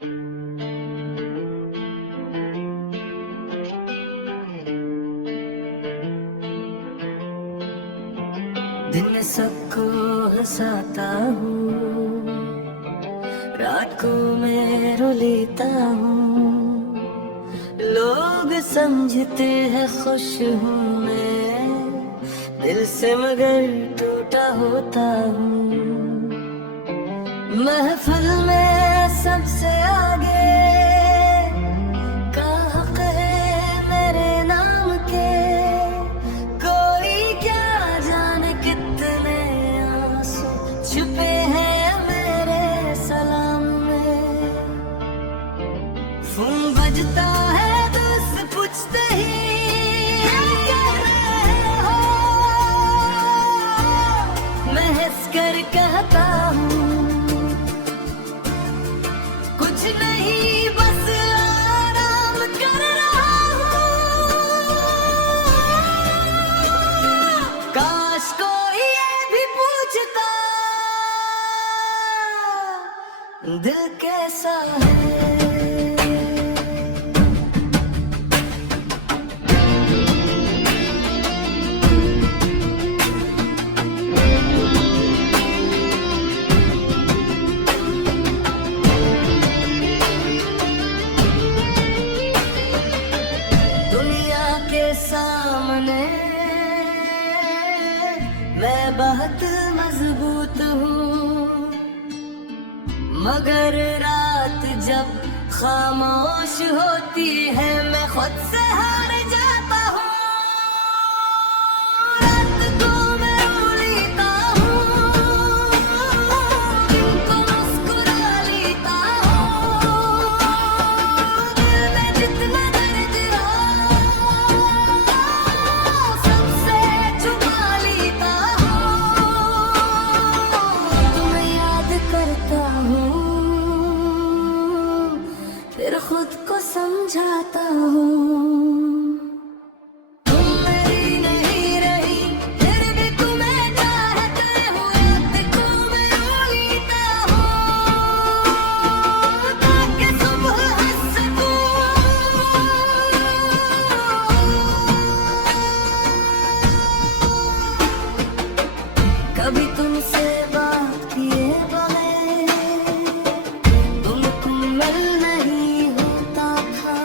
दिन सबको हंसाता हूँ, रात को मैं रो लेता हूँ। लोग समझते हैं खुश हूँ मैं, दिल से मगर टूटा होता हूँ। महफिल में सबसे आगे का हक है मेरे नाम के, कोई क्या जाने कितने आंसू छुपे हैं मेरे सलाम में। फोन बजता है दोस्त पूछते ही क्या रहे हो, मैं हंस कर कहता हूँ कुछ नहीं बस आराम कर रहा हूँ। काश कोई ये भी पूछता दिल कैसा है। दुनिया के सामने मैं बहुत मजबूत हूँ, मगर रात जब खामोश होती है मैं खुद से हार जाता हूँ। रात को मैं रो लेता हूँ, दिन को मुस्कुरा लेता हूँ। दिल में जितना दर्द सबसे छुपा लेता हूँ। तुम्हें याद करता हूँ, फिर खुद को समझाता हूँ। तुम मेरी नहीं रही फिर भी तुम्हें चाहते हुए रात को मैं रो लेता हूँ, ताकि सुबह हंस सकूं। कभी तुमसे बात किए बगैर तुमको मिल नहीं होता था,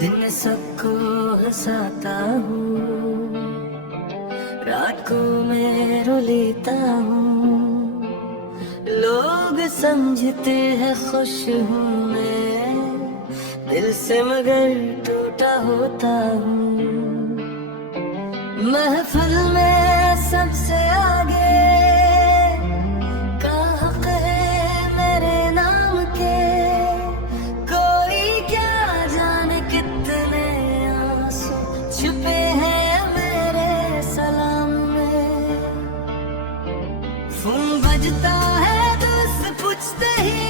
दिन सबको हंसाता हूँ, रात को मैं रो लेता हूँ। लोग समझते हैं खुश हूँ मैं, दिल से मगर टूटा होता हूँ। महफिल में सबसे आगे का हक है मेरे नाम के, कोई क्या जाने कितने आंसू छुपे हैं मेरे सलाम में। फोन बजता है दोस्त पूछते ही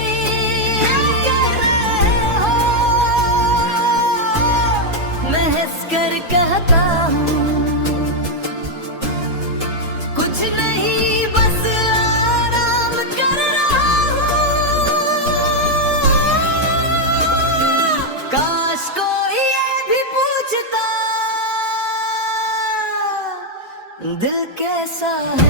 क्या रहे हो, मैं हंस कर कहता हूँ कुछ नहीं बस आराम कर रहा हूँ। काश कोई ये भी पूछता दिल कैसा है।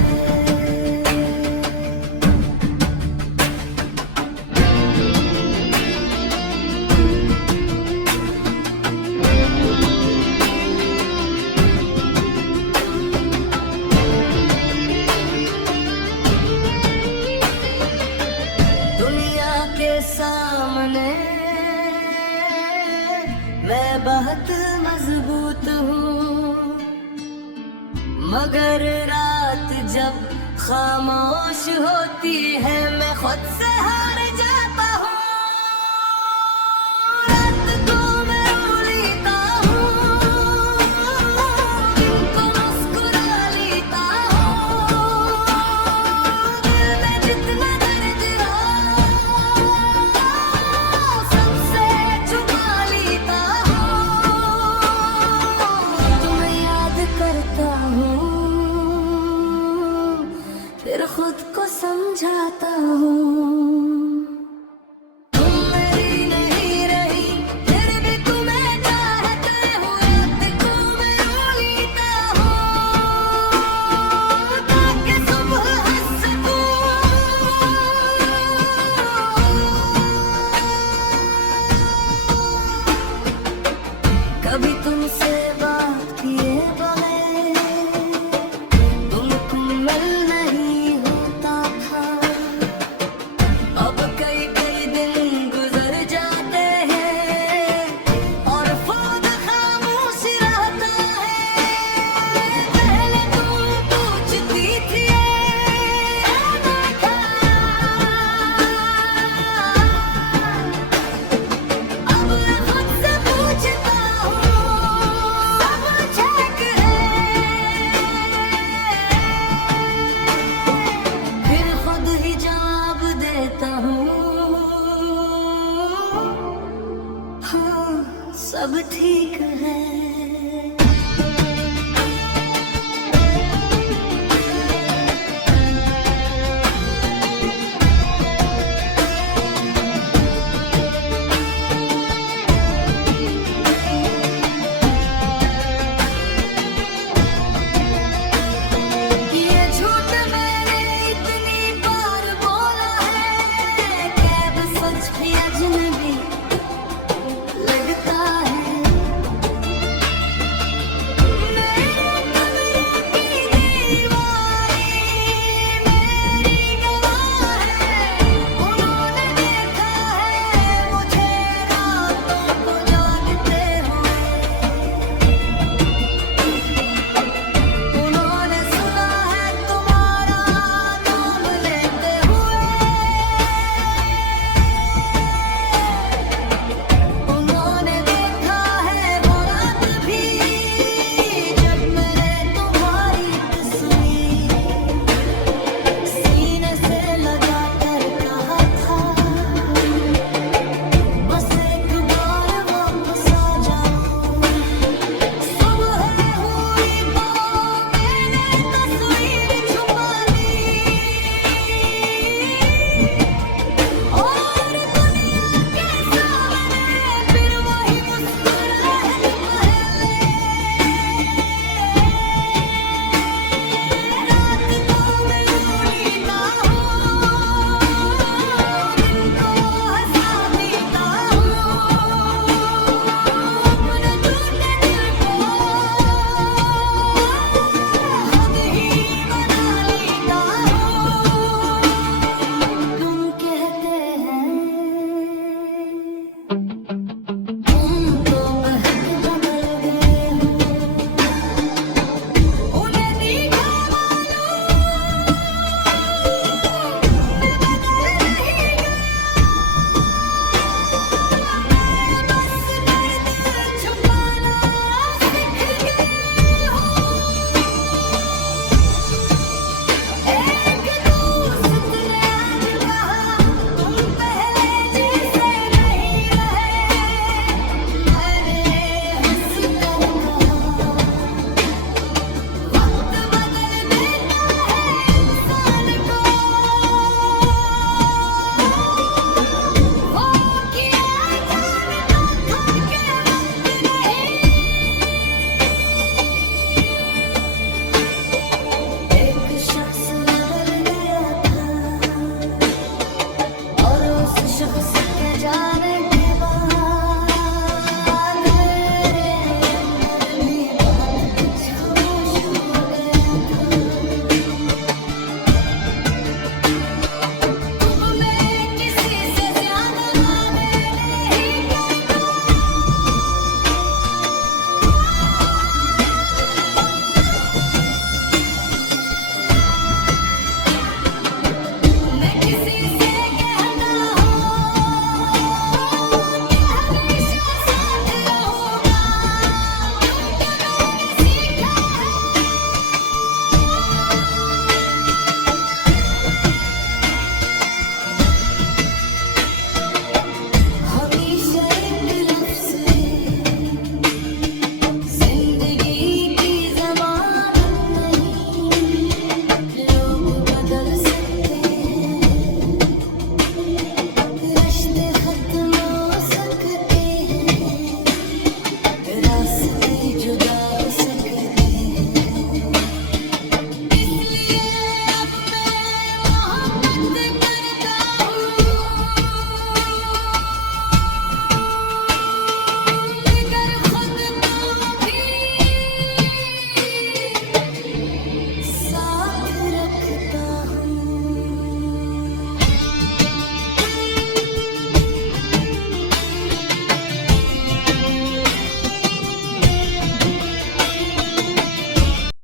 दुनिया के सामने मैं बहुत मजबूत हूँ, मगर रात जब खामोश होती है मैं खुद से हार जाता हूँ। रात को मैं रो लेता हूँ, दिन को मुस्कुरा लेता हूँ। दिल में जितना दर्द सबसे छुपा लेता हूँ। तुम्हें याद करता हूँ, फिर खुद को समझाता हूँ।